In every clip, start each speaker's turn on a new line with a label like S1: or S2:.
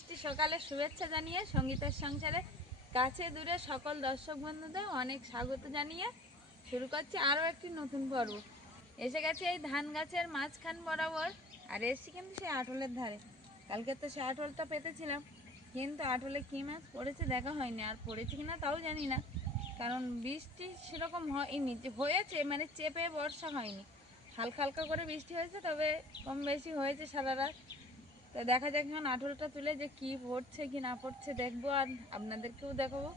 S1: বৃষ্টি সকালে শুভেচ্ছা জানিয়ে সঙ্গীতের সংসারে কাছে দূরে সকল দর্শক বন্ধুদের অনেক স্বাগত জানিয়ে শুরু করছি আরও একটি নতুন পর্ব। এসে গেছে এই ধান গাছের মাঝখান বরাবর, আর এসছি কিন্তু সেই আটলের ধারে। কালকে তো সে আটলটা পেতেছিলাম, কিন্তু আটলে কী মাছ পড়েছে দেখা হয়নি। আর পড়েছে কিনা তাও জানি না, কারণ বৃষ্টি সেরকম হয়নি হয়েছে মানে চেপে বর্ষা হয়নি। হালকা হালকা করে বৃষ্টি হয়েছে, তবে কম বেশি হয়েছে সারা রাত। তো দেখা যাক এখন আঠলটা তুলে যে কি পড়ছে, কি না পড়ছে দেখব আর আপনাদেরকেও দেখাবো।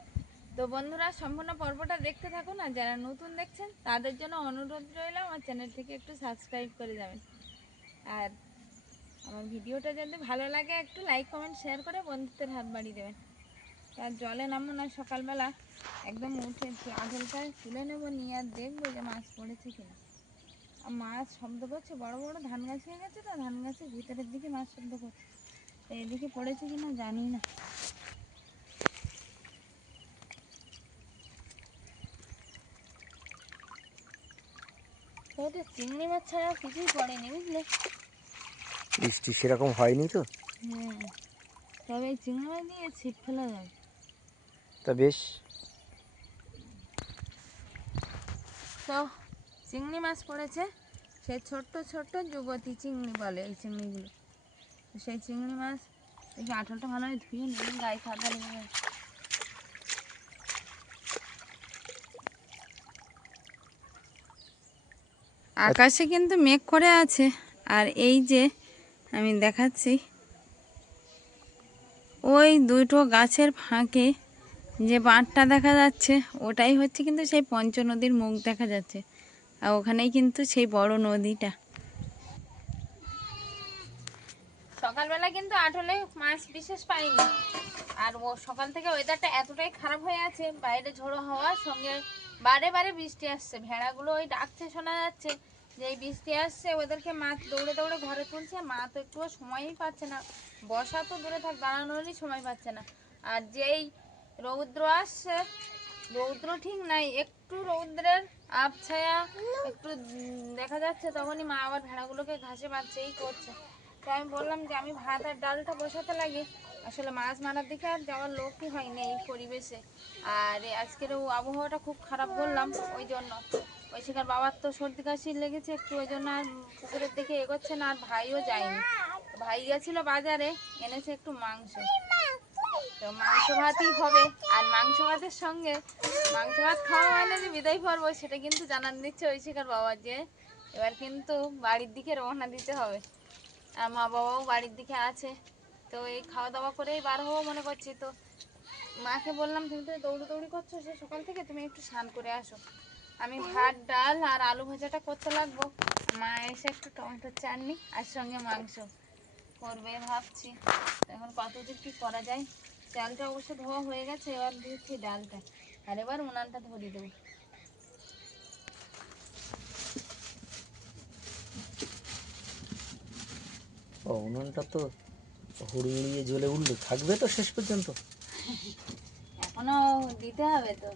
S1: তো বন্ধুরা, সম্পূর্ণ পর্বটা দেখতে থাকুন আর যারা নতুন দেখছেন তাদের জন্য অনুরোধ রইল, আমার চ্যানেল থেকে একটু সাবস্ক্রাইব করে যাবেন। আর আমার ভিডিওটা যদি ভালো লাগে, একটু লাইক, কমেন্ট, শেয়ার করে বন্ধুত্বের হাত বাড়িয়ে দেবেন। তার জলে নামবো না, সকালবেলা একদম উঠে আঠলটা তুলে নেব, নিয়ে আর দেখব যে মাছ পড়েছে কিনা। আর মাছ শব্দ করছে বড় বড় ধান গাছ হয়ে গেছে তো ধান গাছের ভিতরের দিকে মাছ শব্দ করছে। তো এদিকে পড়েছে কিনা জানি না। এটা চিংড়ি মাছ ছাড়া কিছুই পড়েনি বুঝলে?
S2: বৃষ্টি সেরকম হয়নি তো?
S1: হ্যাঁ তবে এই চিংড়ি মাছ দিয়ে ছিপ ফেলা যায়।
S2: তা বেশ।
S1: তো চিংড়ি মাছ পড়েছে। সেই ছোট্ট ছোট্ট যুবতী চিংড়ি বলে এই চিংড়িগুলো। সেই চিংড়ি মাছ দেখি আঠলটা ভালো ধুয়ে নিয়ে গায়ে লেগে গেছে। আকাশে কিন্তু মেঘ করে আছে। আর এই যে আমি দেখাচ্ছি, ওই দুটো গাছের ফাঁকে যে বাঁধটা দেখা যাচ্ছে, ওটাই হচ্ছে কিন্তু সেই পঞ্চনদীর মুখ দেখা যাচ্ছে। আর ওখানেই কিন্তু সেই বড় নদীটা। সকালবেলা কিন্তু আটলে মাছ বিশেষ পাইনি। আর ও সকাল থেকে ওয়েদারটা এতটাই খারাপ হয়ে আছে, বাইরে ঝোড়ো হওয়ার সঙ্গে বারে বারে বৃষ্টি আসছে। ভেড়াগুলো ওই ডাকছে, শোনা যাচ্ছে যে বৃষ্টি আসছে, ওদেরকে মাছ দৌড়ে দৌড়ে ঘরে তুলছে। মা তো একটুও সময়ই পাচ্ছে না। বসা তো দূরে থাক, দাঁড়ানোরই সময় পাচ্ছে না। আর যেই রৌদ্র আসছে, রৌদ্র ঠিক নাই, একটু রৌদ্রের আবছায়া, একটু দেখা যাচ্ছে তখনই মা আবার ভেড়াগুলোকে ঘাসে বাঁধছে এই করছে। তো আমি বললাম যে আমি ভাত আর ডালটা বসাতে লাগে। আসলে মাছ মারার দিকে আর যাওয়ার লোকই হয়নি এই পরিবেশে। আর আজকের ও আবহাওয়াটা খুব খারাপ বললাম ওই জন্য। ওই শিকার বাবার তো সর্দি কাশি লেগেছে একটু, ওই জন্য আর পুকুরের দিকে এগোচ্ছে না, আর ভাইও যায়নি। ভাই গেছিল বাজারে, এনেছে একটু মাংস। তো মাংস ভাতই হবে। আর মাংস ভাতের সঙ্গে মাংস ভাত খাওয়া মানে যে বিদায় পর্ব, সেটা কিন্তু জানান দিচ্ছে ঐশিকার বাবা যে এবার কিন্তু বাড়ির দিকে রওনা দিতে হবে। আর মা বাবাও বাড়ির দিকে আছে। তো এই খাওয়া দাওয়া করেই বার হব মনে করছি। তো মাকে বললাম, তুমি তো দৌড়ি করছ সে সকাল থেকে, তুমি একটু স্নান করে আসো। আমি ভাত, ডাল আর আলু ভাজাটা করতে লাগবো। মা এসে একটু টমেটোর চাটনি আর সঙ্গে মাংস করবে ভাবছি। এখন কত কতদূর কি করা যায়। চালটা অবশ্য ধোয়া হয়ে গেছে এবার দিচ্ছি ডালটা। আর এবার উনানটা ধরিয়ে দেবো।
S2: ও উনুনটা তো হুড়িয়ে জ্বলে উঠল। থাকবে তো শেষ পর্যন্ত?
S1: এখনও দিতে হবে তো।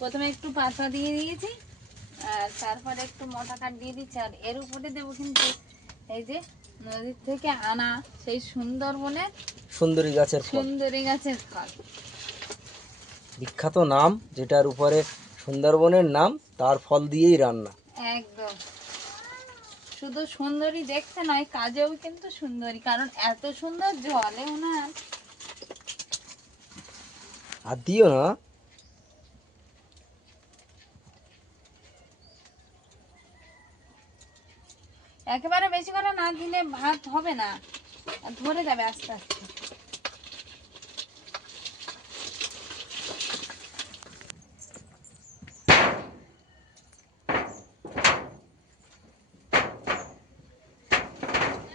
S1: প্রথমে একটু পাতা দিয়ে দিয়েছি আর তারপরে একটু মোটা কাঠ দিয়ে দিচ্ছি আর এর উপরে দেবো কিন্তু এই যে নদীর থেকে আনা সেই সুন্দরবনের
S2: সুন্দরী গাছের ফল।
S1: সুন্দরী গাছের ফল।
S2: বিখ্যাত নাম যেটার উপরে সুন্দরবনের নাম তার ফল দিয়েই রান্না।
S1: একদম। শুধু সুন্দরী দেখতে নয় কাজেও কিন্তু সুন্দরী কারণ এত সুন্দর জলে ওনার
S2: আর দিও না।
S1: একেবারে বেশি করে না দিলে ভাত হবে না। ধরে যাবে আস্তে আস্তে।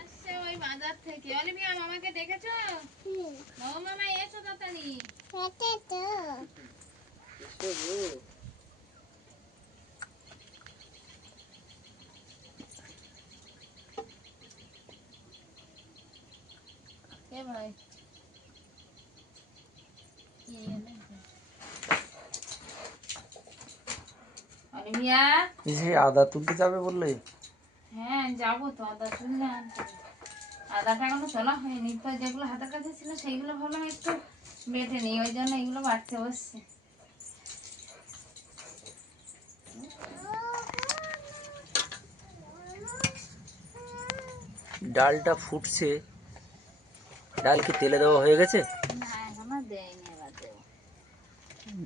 S1: আসছে ওই বাজার থেকে। অলিভিয়া মামাকে ডেকেছো ও মামা এসো তাড়াতাড়ি কে
S2: এই যে আদা তুলতে যাবে বললে।
S1: হ্যাঁ যাব তো আদা আনতে আদাটা এখনও তোলা হয়নি তো যেগুলো হাতের কাছে ছিল সেইগুলো ভাবলাম একটু বেটে নিই ওই জন্য এগুলো বাড়তে বসছে।
S2: ডালটা ফুটছে। ডাল কি তেলে দেওয়া হয়ে গেছে?
S1: দেবো।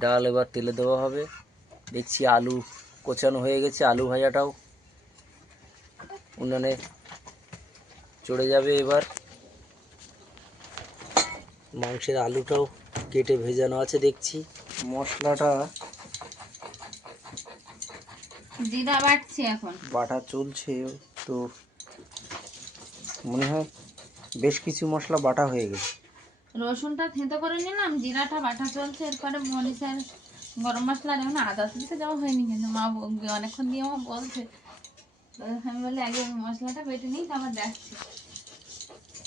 S2: ডাল এবার তেলে দেওয়া হবে। দেখছি আলু কোচানো হয়ে গেছে আলু ভাজাটাও। উনানে চড়ে যাবে এবার। মাংসের আলুটাও কেটে ভেজানো আছে দেখছি। মশলাটা
S1: জিরা বাটছি এখন।
S2: বাটা চলছে তো মনে হয় বেশ কিছু মশলা বাটা হয়ে গেছে।
S1: রসুনটা থেঁতো করে নিলাম জিরাটা বাটা চলছে এরপরে মরিচের গরম মশলা আর এখন আদা দিতে দেওয়া হয়নি কিন্তু মা অনেকক্ষণ দিয়ে মা বলছে। আমি বলি আগে মশলাটা বেটে নিই তারপর দেখছি।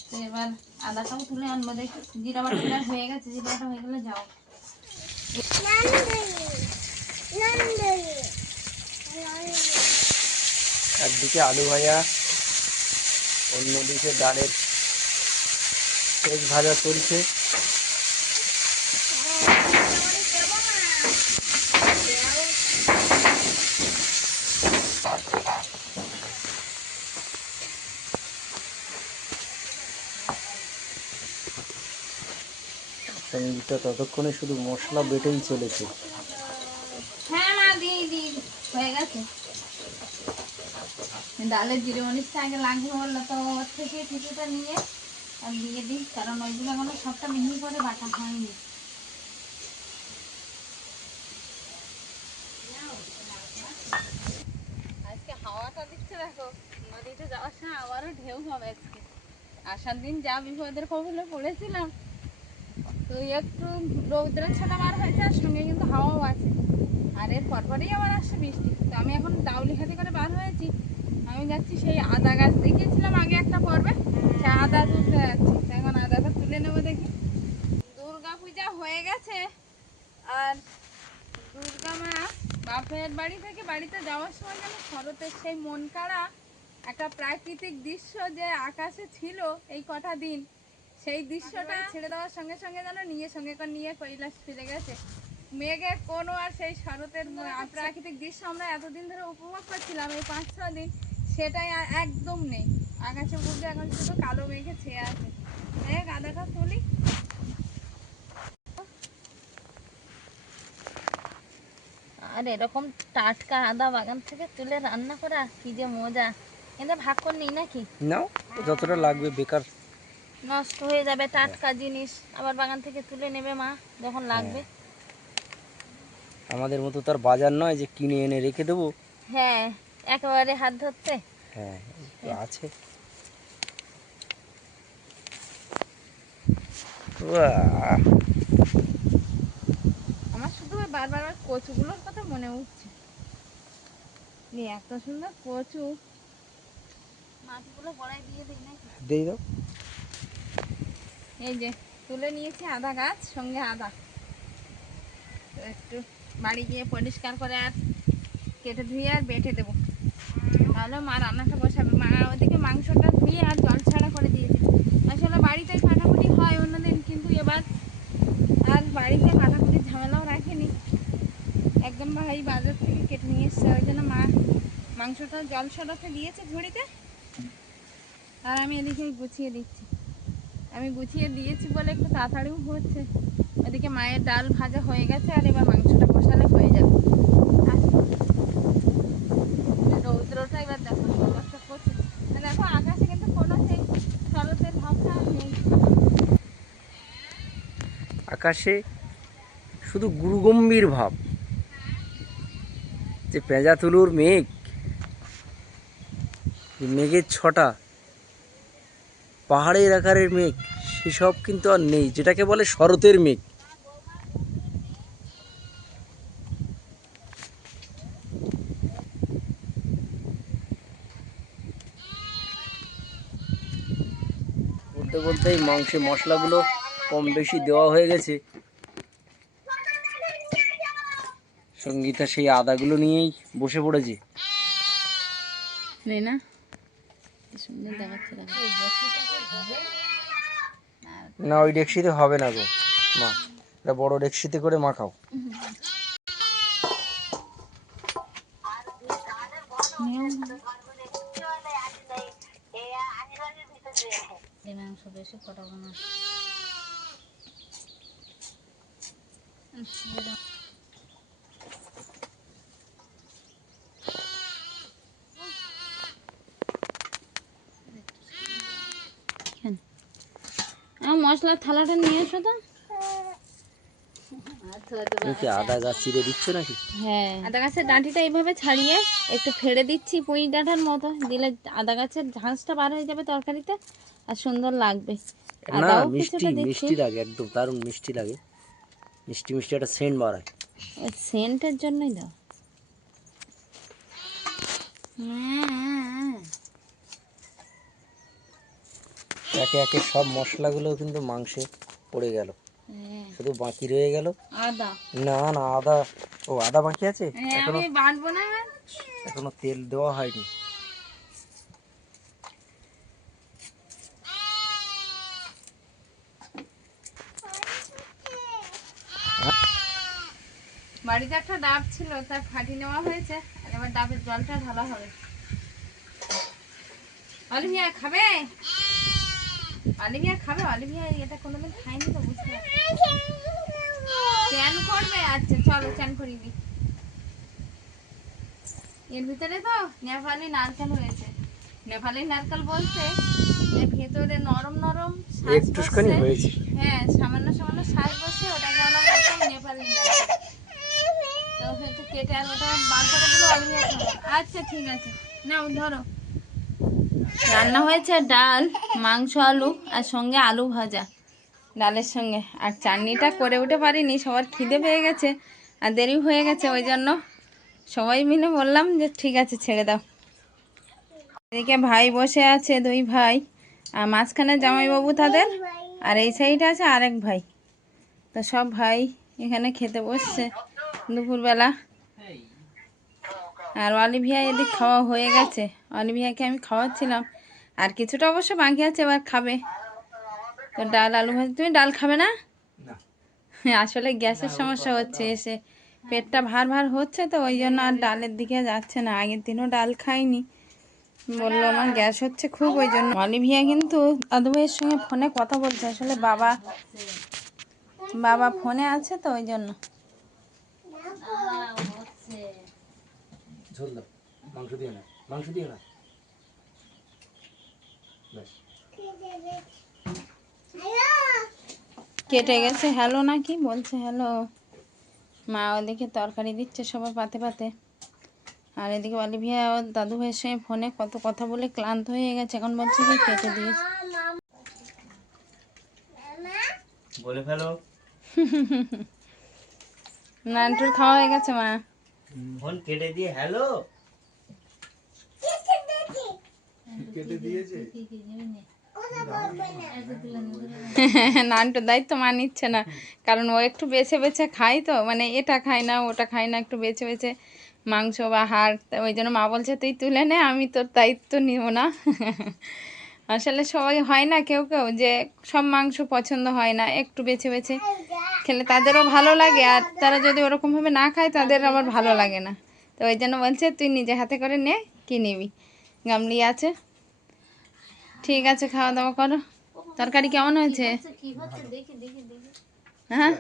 S1: তো এবার আদাটাও তুলে আনব দেখি জিরা বাটা হয়ে গেছে জিরাটা হয়ে গেলে যাও।
S2: একদিকে আলু ভাজা অন্যদিকে ডালের পেঁয়াজ ভাজা চলছে সঙ্গীতটা ততক্ষণে শুধু মশলা বেটেই চলেছে।
S1: হ্যাঁ হয়ে গেছে। ডালের জিরে, মরিচটা আগে লাগবে বলল, তো ওর থেকে কিছুটা নিয়ে দিয়ে দিই, কারণ ওইগুলো এখনও সবটা মিহি করে বাটা হয়নি। আজকে হাওয়াটা দিচ্ছে দেখো, নদীতে যাওয়ার সময় আবারও ঢেউ হবে আজকে। আসার দিন যা বিপদের পড়েছিলাম তো একটু রৌদ্রের আর সঙ্গে কিন্তু হাওয়াও আছে। আর এর আবার আসছে বৃষ্টি। তো আমি এখন দাউলি হাতে করে বার হয়েছি। আমি যাচ্ছি সেই আদা গাছ দেখিয়েছিলাম আগে একটা পর্বে। সে আদা তুলতে যাচ্ছি। এখন আদাটা তুলে নেব দেখি। দুর্গা পূজা হয়ে গেছে আর দুর্গা মা বাপের বাড়ি থেকে বাড়িতে যাওয়ার সময় যেন শরতের সেই মন কাড়া একটা প্রাকৃতিক দৃশ্য যে আকাশে ছিল এই কটা দিন সেই দৃশ্যটা ছেড়ে দেওয়ার সঙ্গে সঙ্গে যেন নিয়ে সঙ্গে করে নিয়ে কৈলাস ফিরে গেছে। মেঘের কোনো আর সেই শরতের প্রাকৃতিক দৃশ্য আমরা এতদিন ধরে উপভোগ করছিলাম এই পাঁচ ছ দিন সেটাই আর একদম নেই। আকাশে বুঝতে এখন শুধু কালো মেঘে ছেয়ে আছে। দেখ আদাটা তুলি। আর এরকম টাটকা আদা বাগান থেকে তুলে রান্না করা কি যে মজা। কিন্তু ভাগ করে নিই নাকি?
S2: নাও যতটা লাগবে বেকার।
S1: নষ্ট হয়ে যাবে টাটকা জিনিস। আবার বাগান থেকে তুলে নেবে মা যখন লাগবে।
S2: আমাদের মতো তার বাজার নয় যে কিনে এনে রেখে দেবো।
S1: হ্যাঁ একেবারে হাত ধরতে।
S2: হ্যাঁ একটু আছে।
S1: আমার শুধু বারবার কচুগুলোর কথা মনে উঠছে। এত সুন্দর কচু। মাছগুলো বড়াই দিয়ে দিই নাকি?
S2: দিয়ে দাও।
S1: এই যে তুলে নিয়েছি আদা গাছ সঙ্গে আদা। একটু বাড়ি গিয়ে পরিষ্কার করে আর কেটে ধুয়ে আর বেটে দেবো। তাহলে মা রান্নাটা বসাবে। মা ওদিকে মাংসটা ধুয়ে আর জল ছাড়া করে দিয়েছে। আসলে বাড়িতে কাটাকুটি হয় অন্যদিন। এবার আর বাড়িতে কাটাকুটির ঝামেলাও রাখেনি। একদম ভাই বাজার থেকে কেটে নিয়ে এসছে। ওই জন্য মা মাংসটা জল সরাতে দিয়েছে ঝুড়িতে। আর আমি এদিকে গুছিয়ে দিচ্ছি। আমি গুছিয়ে দিয়েছি বলে একটু তাড়াতাড়িও হচ্ছে। এদিকে মায়ের ডাল ভাজা হয়ে গেছে আর এবার মাংসটা কষালে হয়ে যাবে আর রৌদ্রটা এবার দেখো কষ্ট করছে আর দেখো আকাশে কিন্তু কোনো সেই শরতের ভাবটা আর নেই
S2: আকাশে শুধু গুরুগম্ভীর ভাব যে পেঁজা তুলুর মেঘ মেঘের ছটা, পাহাড়ের আকারের মেঘ, সেসব কিন্তু আর নেই, যেটাকে বলে শরতের মেঘ। বলতে বলতে এই মাংসে মশলাগুলো কম বেশি দেওয়া হয়ে গেছে। সঙ্গীতা সেই আদাগুলো নিয়েই বসে পড়েছে।
S1: না
S2: ওই ডেকসিতে হবে না গো। মা এটা বড় ডেকসিতে করে মাখাও।
S1: এই মাংস বেশি কটাবো না আমার মশলার থালাটা নিয়ে এসো তো।
S2: কি আদা গাছ চিড়ে দিচ্ছ নাকি?
S1: হ্যাঁ। আদা গাছের ডাঁটিটা এইভাবে ছাড়িয়ে একটু ফেড়ে দিচ্ছি পুঁই ডাঁটার মতো দিলে আদা গাছের ঝাঁসটা বার হয়ে যাবে তরকারিতে আর সুন্দর লাগবে।
S2: না
S1: আদাও
S2: মিষ্টি
S1: কিছুটা দিচ্ছি।
S2: মিষ্টি লাগে একদম দারুণ মিষ্টি লাগে। মিষ্টি মিষ্টি একটা সেন্ট
S1: ওই সেন্টের জন্যই দাও।
S2: একে একে সব মশলাগুলো কিন্তু মাংসে পড়ে গেল।
S1: হ্যাঁ।
S2: শুধু বাকি রয়ে গেল?
S1: আদা।
S2: না না আদা। ও আদা বাকি আছে?
S1: হ্যাঁ এখনও না।
S2: এখনও তেল দেওয়া হয়নি।
S1: বাড়িতে একটা ডাব ছিল তার ফাটি নেওয়া হয়েছে আর এবার ডাবের জলটা ঢালা হবে। অলিভিয়া খাবে? অলিভিয়া খাবে? অলিভিয়া এটা কোনোদিন খাইনি তো বুঝতে চ্যান করবে? আচ্ছা চলো চ্যান করিয়ে দিই। এর ভিতরে তো নেপালি নারকেল হয়েছে। নেপালি নারকেল বলতে ভেতরে নরম নরম
S2: একটুখানি হয়েছে।
S1: হ্যাঁ সামান্য সামান্য শ্বাস বসে ওটাকে আমরা বলতাম নেপালি নারকেল। আচ্ছা ঠিক আছে। ধরো। রান্না হয়েছে ডাল, মাংস, আলু, আর সঙ্গে আলু ভাজা। ডালের সঙ্গে। আর চাটনিটা করে উঠে পারিনি, সবার খিদে পেয়ে গেছে, আর দেরি হয়ে গেছে, ওই জন্য সবাই মিলে বললাম যে, ঠিক আছে, ছেড়ে দাও। এদিকে ভাই বসে আছে, দুই ভাই। আর মাঝখানে জামাইবাবু তাদের, আর এই সাইডে আছে আরেক ভাই। তো সব ভাই এখানে খেতে বসছে। দুপুরবেলা। আর অলিভিয়া এদিক খাওয়া হয়ে গেছে। অলিভিয়াকে আমি খাওয়াচ্ছিলাম। আর কিছুটা অবশ্য বাকি আছে এবার খাবে। তো ডাল আলু ভাজি। তুমি ডাল খাবে না? আসলে গ্যাসের সমস্যা হচ্ছে এসে। পেটটা ভার ভার হচ্ছে তো ওই জন্য আর ডালের দিকে যাচ্ছে না। আগের দিনও ডাল খাইনি। বলল আমার গ্যাস হচ্ছে খুব ওই জন্য। অলিভিয়া কিন্তু দাদু ভাইয়ের সঙ্গে ফোনে কথা বলছে। আসলে বাবা বাবা ফোনে আছে তো ওই জন্য।
S2: ঝোল দাও। মাংস দিয়ে না। মাংস দিয়ে না।
S1: কেটে গেছে হ্যালো নাকি? বলছে হ্যালো। মা ওদিকে তরকারি দিচ্ছে সবাই পাতে পাতে। আর এদিকে অলিভিয়া ওর দাদু ভাইয়ের সঙ্গে ফোনে কত কথা বলে ক্লান্ত হয়ে গেছে। এখন বলছে কি কেটে দিয়েছে
S2: বলে ফেলো।
S1: নান্টুর খাওয়া হয়ে গেছে মা।
S2: ফোন কেটে দিয়ে হ্যালো?
S1: নান্টুর দায়িত্ব মা নিচ্ছে না কারণ ও একটু বেছে বেছে খায় তো মানে এটা খায় না ওটা খায় না একটু বেছে বেছে মাংস বা হাড় ওই জন্য মা বলছে তুই তুলে নে আমি তোর দায়িত্ব নিব না। আসলে সবাই হয় না কেউ কেউ যে সব মাংস পছন্দ হয় না একটু বেছে বেছে খেলে তাদেরও ভালো লাগে আর তারা যদি ওরকমভাবে না খায় তাদের আবার ভালো লাগে না। তো ওই জন্য বলছে তুই নিজে হাতে করে নে কি নিবি? গামলি আছে। ঠিক আছে খাওয়া দাওয়া করো। তরকারি কেমন হয়েছে? হ্যাঁ?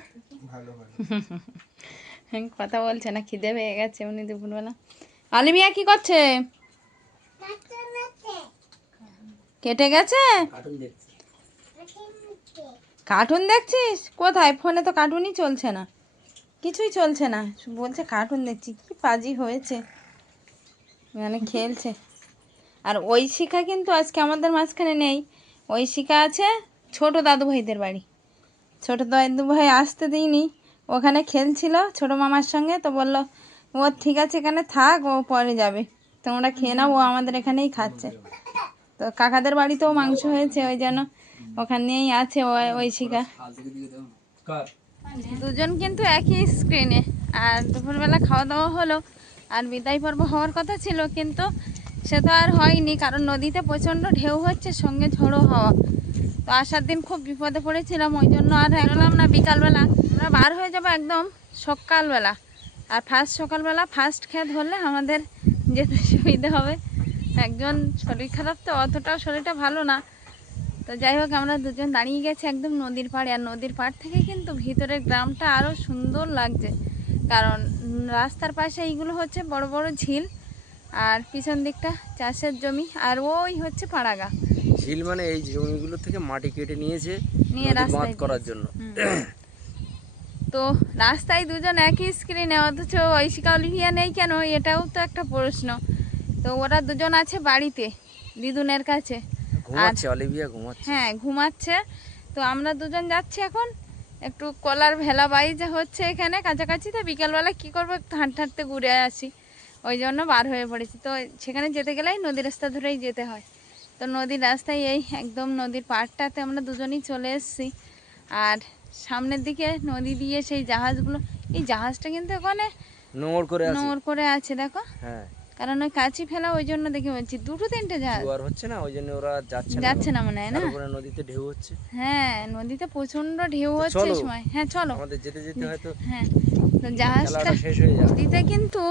S1: কথা বলছে না খিদে পেয়ে গেছে উনি দুপুরবেলা। অলিভিয়া কি করছে? কেটে গেছে?
S2: কার্টুন
S1: দেখছিস? কোথায়? ফোনে তো কার্টুনই চলছে না। কিছুই চলছে না। বলছে কার্টুন দেখছি। কি পাজি হয়েছে। মানে খেলছে। আর ওই শিখা কিন্তু আজকে আমাদের মাঝখানে নেই। ওই শিখা আছে ছোট দাদু ভাইদের বাড়ি। ছোট দাদু ভাই আসতে দিইনি। ওখানে খেলছিল ছোট মামার সঙ্গে। তো বলল, ও ঠিক আছে, এখানে থাক, ও পরে যাবে। তোমরা খেয়ে নাও, ও আমাদের এখানেই খাচ্ছে। তো কাকাদের বাড়িতেও মাংস হয়েছে। ওই জন্য ওখানেই আছে ওই ওই শিখা দুজন কিন্তু একই স্ক্রিনে আর দুপুরবেলা খাওয়া দাওয়া হলো আর বিদায় পর্ব হওয়ার কথা ছিল কিন্তু সে তো আর হয়নি কারণ নদীতে প্রচণ্ড ঢেউ হচ্ছে সঙ্গে ঝোড়ো হওয়া। তো আসার দিন খুব বিপদে পড়েছিলাম ওই জন্য আর এলাম না বিকালবেলা। আমরা বার হয়ে যাব একদম সকালবেলা। আর ফার্স্ট সকালবেলা ফার্স্ট খেয়ে ধরলে আমাদের যেতে সুবিধা হবে। একজন শরীর খারাপ তো অতটাও শরীরটা ভালো না। তো যাই হোক আমরা দুজন দাঁড়িয়ে গেছি একদম নদীর পাড়ে। আর নদীর পাড় থেকে কিন্তু ভিতরের গ্রামটা আরও সুন্দর লাগছে। কারণ রাস্তার পাশে এইগুলো হচ্ছে বড় বড় ঝিল আর পিছন দিকটা চাষের জমি। আর ওই হচ্ছে পাড়াগা।
S2: ঝিল মানে এই জমিগুলো থেকে মাটি কেটে নিয়েছে
S1: নিয়ে রাস্তায়
S2: করার জন্য।
S1: তো রাস্তায় দুজন একই স্ক্রিনে অথচ ঐশিকা অলিভিয়া নেই কেন? এটাও তো একটা প্রশ্ন। তো ওরা দুজন আছে বাড়িতে দিদুনের কাছে।
S2: ঘুমাচ্ছে অলিভিয়া ঘুমাচ্ছে।
S1: হ্যাঁ ঘুমাচ্ছে। তো আমরা দুজন যাচ্ছি এখন। একটু কলার ভেলা বাই যে হচ্ছে এখানে কাছাকাছি। তো বিকালবেলা কি করব? হাঁটতে হাঁটতে ঘুরে আসি। ওই জন্য বার হয়ে পড়েছি। তো সেখানে যেতে গেলেই নদীর রাস্তা ধরেই যেতে হয়। তো নদীর রাস্তায় এই একদম নদীর পাড়টাতে আমরা দুজনেই চলে এসেছি। আর সামনের দিকে নদী দিয়ে সেই জাহাজগুলো এই জাহাজটা কিন্তু ওখানে
S2: নোংর করে আছে।
S1: নোংর করে আছে দেখো।
S2: হ্যাঁ।
S1: কারণ ওই কাছি ফেলা ওই জন্য দেখে বলছি দুটো তিনটে জাহাজ
S2: জোয়ার হচ্ছে না ওই জন্য ওরা যাচ্ছে না
S1: যাচ্ছে না মনে হয় না?
S2: নদীতে ঢেউ হচ্ছে।
S1: হ্যাঁ নদীতে প্রচণ্ড ঢেউ হচ্ছে সময়। হ্যাঁ চলো।
S2: আমাদের যেতে যেতে হয়তো
S1: হ্যাঁ। তো জাহাজটা
S2: শেষ হয়ে যাবে।
S1: নদীতে কিন্তু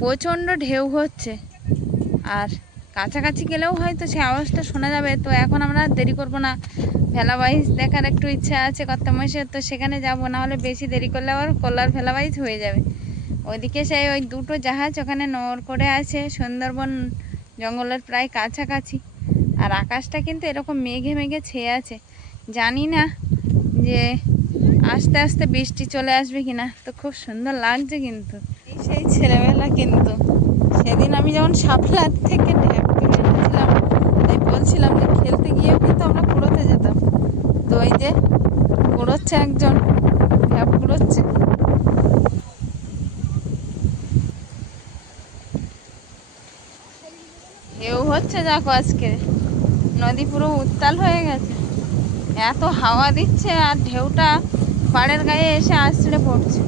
S1: প্রচণ্ড ঢেউ হচ্ছে। আর কাছাকাছি গেলেও হয়তো সে আওয়াজটা শোনা যাবে। তো এখন আমরা দেরি করব না। ভেলা বাইচ দেখার একটু ইচ্ছা আছে কত মাসের তো সেখানে যাব। না হলে বেশি দেরি করলে আবার কলার ভেলা বাইচ হয়ে যাবে। ওইদিকে সেই ওই দুটো জাহাজ ওখানে নড় করে আছে, সুন্দরবন জঙ্গলের প্রায় কাছাকাছি। আর আকাশটা কিন্তু এরকম মেঘে মেঘে ছেয়ে আছে। জানি না যে আস্তে আস্তে বৃষ্টি চলে আসবে কিনা, তো খুব সুন্দর লাগছে কিন্তু। সেই ছেলেবেলা কিন্তু। সেদিন আমি যেমন শাপলার থেকে ঢ্যাপ তুলে এনেছিলাম, তাই বলছিলাম যে খেলতে গিয়েও কিন্তু আমরা কুড়োতে যেতাম। তো ওই যে কুড়োচ্ছে একজন, ঢ্যাপ কুড়োচ্ছে। হচ্ছে দেখো আজকে। নদী পুরো উত্তাল হয়ে গেছে। এত হাওয়া দিচ্ছে আর ঢেউটা পাড়ের গায়ে এসে আছড়ে পড়ছে।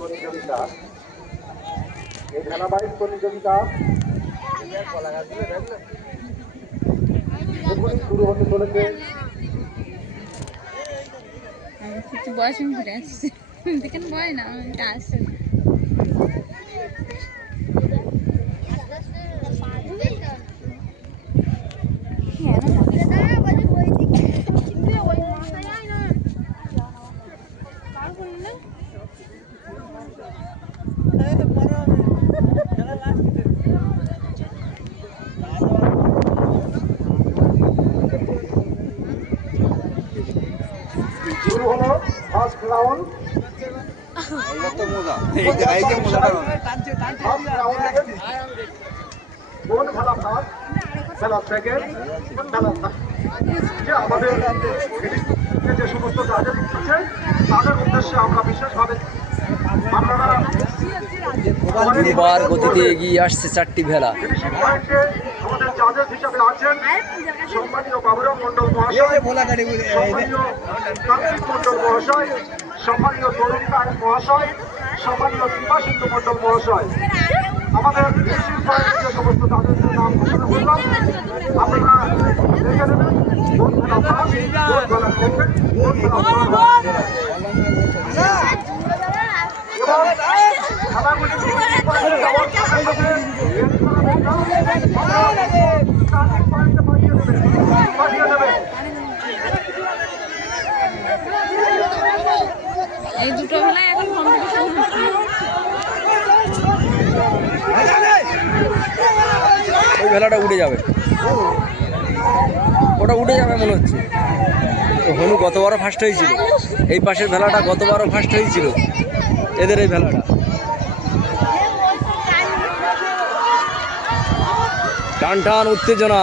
S3: প্রতিযোগিতা। এই ধারাবাহিক প্রতিযোগিতা শুরু হতে চলেছে।
S1: কিছু বয়স আমি ঘুরে আসছি। দেখেন বয় না আসছে না। হ্যাঁ, না, মনে
S3: শুরু হলো ফার্স্ট রাউন্ড কোন খেলা ফার্স্ট খেলা সেকেন্ড খেলা যে আমাদের যে সমস্ত রাজা আছে তাদের উদ্দেশ্যে আমরা বিশেষভাবে আপনারা
S2: দুবার গতিতে এগিয়ে আসছে চারটি ভেলা।
S3: জাজেস হিসাবে আছেন সম্মানীয় বাবুরাম মন্ডল মহাশয়, সম্মানীয় মন্ডল মহাশয়, সম্মানীয় তরুণ নায়ক মহাশয়, সম্মানীয় কৃপা সিন্ধু মন্ডল মহাশয়। আমাদের ফিনিশিং যে সমস্ত জাজেসের নাম আপনারা দেখে নেবেন কোন
S2: ভেলাটা উঠে যাবে। ওটা উঠে যাবে মনে হচ্ছে। তো হনু গতবারও ফার্স্ট হয়েছিল। এই পাশের ভেলাটা গতবারও ফার্স্ট হয়েছিল। এদের এই ভেলাটা টান টান, উত্তেজনা।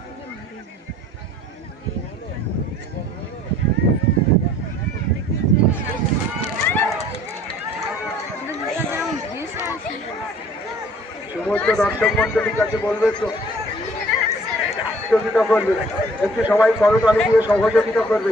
S3: সমস্ত দর্শক মন্ডলীর কাছে বলবে তো? সহযোগিতা করবে। একটু সবাই করতালি দিয়ে সহযোগিতা করবে।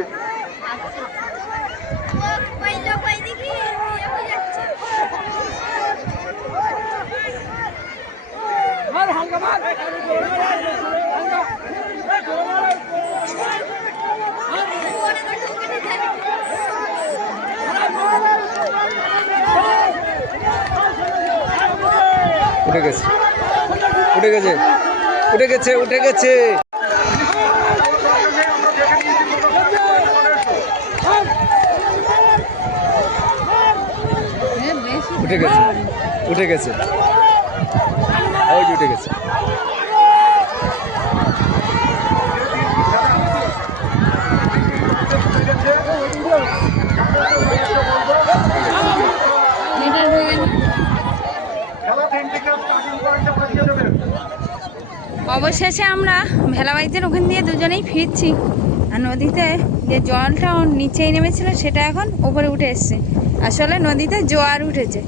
S2: উঠে গেছে। উঠে গেছে। উঠে গেছে উঠে গেছে। উঠে গেছে উঠে গেছে। উঠে গেছে
S3: খেলা তিন থেকে স্টার্টিং পয়েন্টে পাঠিয়ে দেবেন
S1: অবশেষে আমরা ভেলাবাইতের ওখান দিয়ে দুজনেই ফিরছি। আর নদীতে যে জলটা ওর নিচেই নেমেছিল, সেটা এখন উপরে উঠে এসছে। আসলে নদীতে জোয়ার উঠেছে।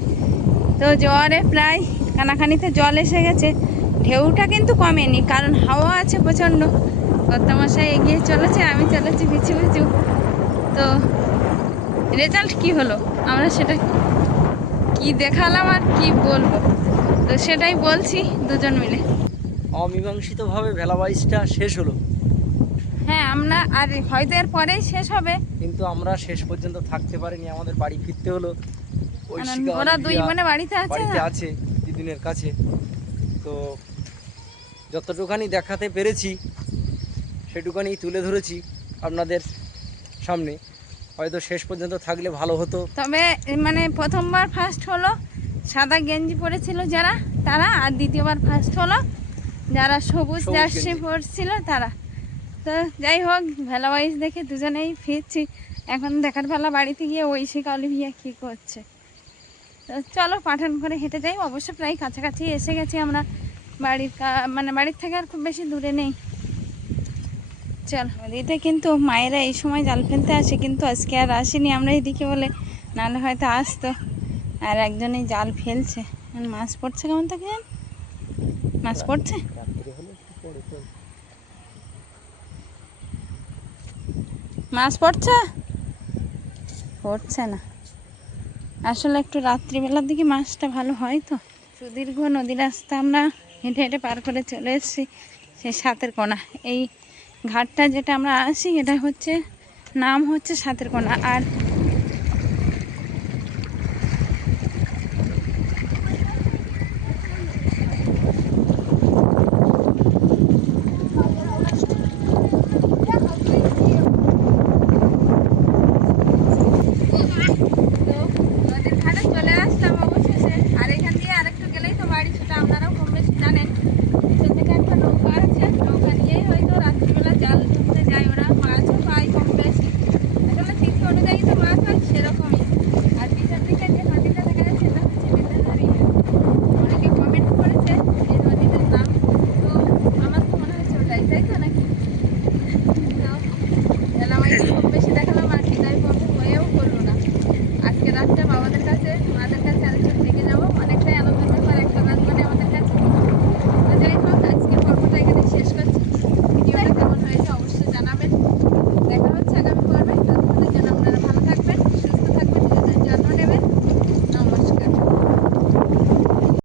S1: তো জোয়ারে প্রায় কানাখানিতে জল এসে গেছে। ঢেউটা কিন্তু কমেনি, কারণ হাওয়া আছে প্রচণ্ড। কর্তামশাই এগিয়ে চলেছে, আমি চলেছি পিছু পিছু। তো রেজাল্ট কি হলো? আমরা সেটা কি দেখালাম আর কি বলব? তো সেটাই বলছি দুজন মিলে।
S2: অমীমাংসিতভাবে ভেলা বাইশটা শেষ হলো।
S1: হ্যাঁ আমরা আর হয়তো এর পরেই শেষ হবে।
S2: কিন্তু আমরা শেষ পর্যন্ত থাকতে পারিনি আমাদের বাড়ি ফিরতে হলো।
S1: ওরা দুই বোনে বাড়িতে আছে
S2: বাড়িতে আছে দিদিনের কাছে। তো যতটুখানি দেখাতে পেরেছি সেটুখানি তুলে ধরেছি আপনাদের সামনে। হয়তো শেষ পর্যন্ত থাকলে ভালো হতো।
S1: তবে মানে প্রথমবার ফার্স্ট হলো সাদা গেঞ্জি পরেছিল যারা তারা আর দ্বিতীয়বার ফার্স্ট হলো। যারা সবুজ জার্সি। পরছিল তারা। তো যাই হোক ভেলা বাইশ দেখে দুজনেই ফিরছি। এখন দেখার বেলা বাড়িতে গিয়ে ঐশিক অলিভিয়া কী করছে। তো চলো পাঠান করে হেঁটে যাই। অবশ্য প্রায় কাছাকাছি এসে গেছি আমরা। বাড়ির মানে বাড়ির থেকে আর খুব বেশি দূরে নেই। চল। নদীতে কিন্তু মায়েরা এই সময় জাল ফেলতে আসে কিন্তু আজকে আর আসেনি আমরা এদিকে বলে। নাহলে হয়তো আসতো। আর একজনে জাল ফেলছে। মাছ পড়ছে কেমন থাকে জান? মাছ পড়ছে? মাছ পড়ছে? পড়ছে না। আসলে একটু রাত্রিবেলার দিকে মাছটা ভালো হয় তো। সুদীর্ঘ নদী রাস্তা আমরা হেঁটে হেঁটে পার করে চলে এসেছি সেই সাতের কোনা। এই ঘাটটা যেটা আমরা আসি এটা হচ্ছে, নাম হচ্ছে সাতের কোনা। আর